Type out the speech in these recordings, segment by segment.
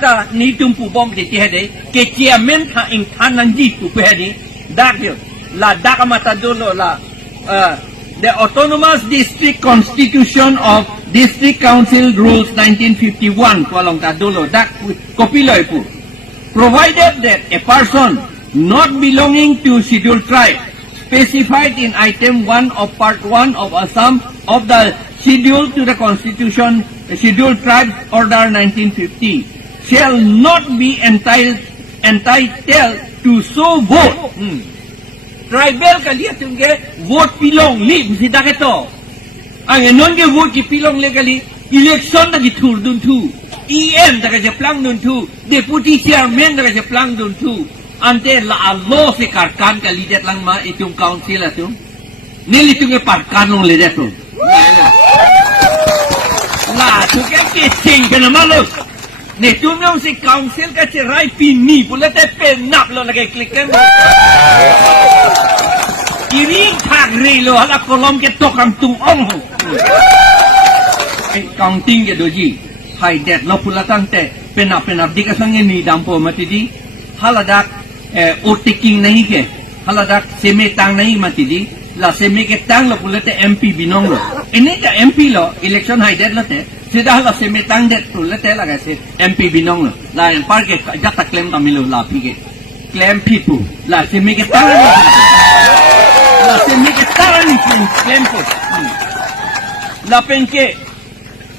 ta ni tum pu bom ke de ke chairman tha ing thanan ji pu pe ni dak yo la dak mata dolo la the Autonomous District Constitution of District Council Rules 1951 kolong ta dolo dak copy loi pu provided that a person not belonging to scheduled tribe specified in item 1 of part 1 of Assam of the schedule to the Constitution Scheduled Tribes Order 1950 shall not be entitled to so vote. Tribal kali atunge vote pilong li sida keto. Ang enon ke vote ki pilong legally election na gitur dun tu. EM daga japlang dun tu. Deputy chairman daga japlang dun tu. Ante la allo se karkan kali det lang ma itung council atung. Nil itunge parkan long le deto. La tu ke ting kana malo. Ne tu nyong si council ka cerai pini pula te penap lo lagi klik kan. Iring thak re lo hala kolom ke tokang tung ong ho. Counting ke doji. Hai det lo pula tante penap di kasange ni dampo mati di. Haladak taking nahi ke. Haladak seme tang nahi mati di. La seme ke tang lo pula te MP binong lo. Ini ka MP lo election hai det lo te. Sudah la seme tang det pula te la se MP binong lo. La yang par ke jata claim kamilu la pige. Claim people. La seme ke tang lo. La seme ke tang ni claim ko. La pen ke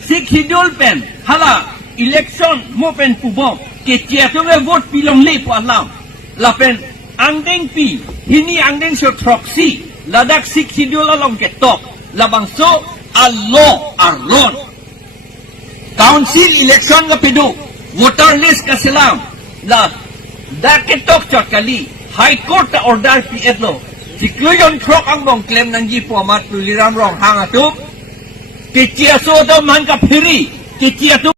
sik hidul pen. Hala election mo pen pubom ke tiatu nge vote pilong le po alam. La pen angdeng pi hini angdeng so proxy. Ladak sik hidul along ke top. Labang so allo arlon. Council election ka pidu. Voter list ka silam. La dak ke tok chot kali. High court ta order pi etlo. Sikluyon trok ang bong claim ng ji format tuliram rong hang atup. Ke chia so do man ka phiri. Ke chia